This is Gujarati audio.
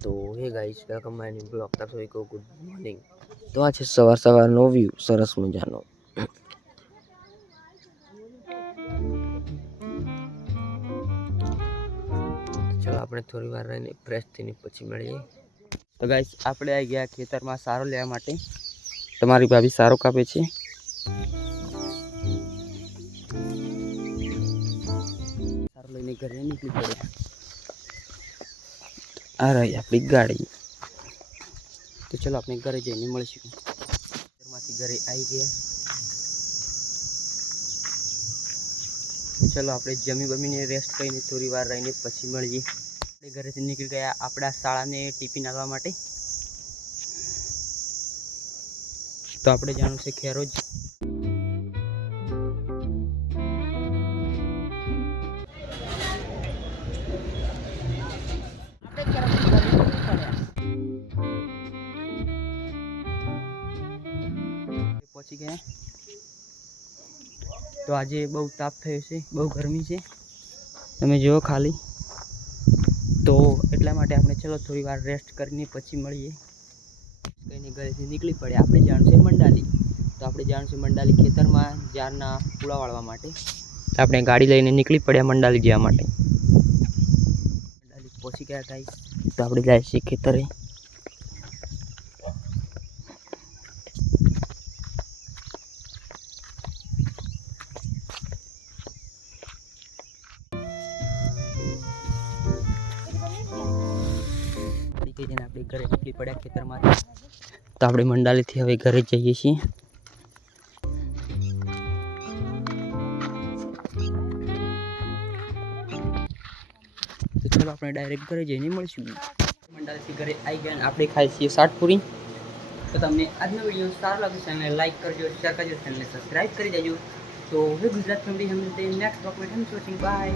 तो hey guys welcome my new blog. आप सभी को गुड मॉर्निंग। तो आज સવારનો વ્યૂ સરસ મજાનો। ચલો આપણે થોડી વાર રહીને ફ્રેશ થઈને પછી મળીએ। તો ગાઈસ આપણે આવી ગયા ખેતરમાં સારો લેવા માટે। તમારી ભાભી સારો કાપે છે। સારો લઈને ઘરે નીકળી પડે। આ રહી આપણી ગાડી। તો ચલો આપણે ઘરે જઈને મળીશું। ઘરમાંથી ઘરે આવી ગયા। चलो આપણે જમી બમીને રેસ્ટ કરીને થોડી વાર રહીને પછી મળીએ। આપણે ઘરેથી નીકળી ગયા આપણા શાળાને ટિફિન આલવા માટે। તો આપણે જાણું છે ખેરોજ। પહોંચી ગયા। तो आज बहु ताप थयो छे, बहु गर्मी है, तमे जो खाली। तो एटला माटे आपणे चलो थोड़ी वार रेस्ट करने पछी मळीए। कईनी घरेथी निकली पड़े। आपणे जाण छे मंडाली। तो आपणे जाण छे मंडाली खेतरमां जाરના पूळा वाळवा माटे। तो आपणे गाड़ी लईने निकली पड्या मंडाली जवा माटे। मंडाली पहोंची गया गाइस। तो आपणे जाय छे खेतरे। આપણે ઘરે નીકળી પડ્યા ખેતરમાંથી। તો આપણે મંડાલીથી હવે ઘરે જઈએ છીએ। તો ચલો આપણે ડાયરેક્ટ ઘરે જઈને મળીશું। મંડાલીથી ઘરે આવી ગયા અને આપણે ખાઈ છીએ શાટપુરી। તો તમને આજનો વિડીયો સારો લાગે ચેનલને લાઈક કરજો, શેર કરજો, ચેનલને સબસ્ક્રાઈબ કરી દેજો। તો હવે ગુજરાત ફેમિલી हम मिलते हैं नेक्स्ट ब्लॉग में। Thanks for watching, bye.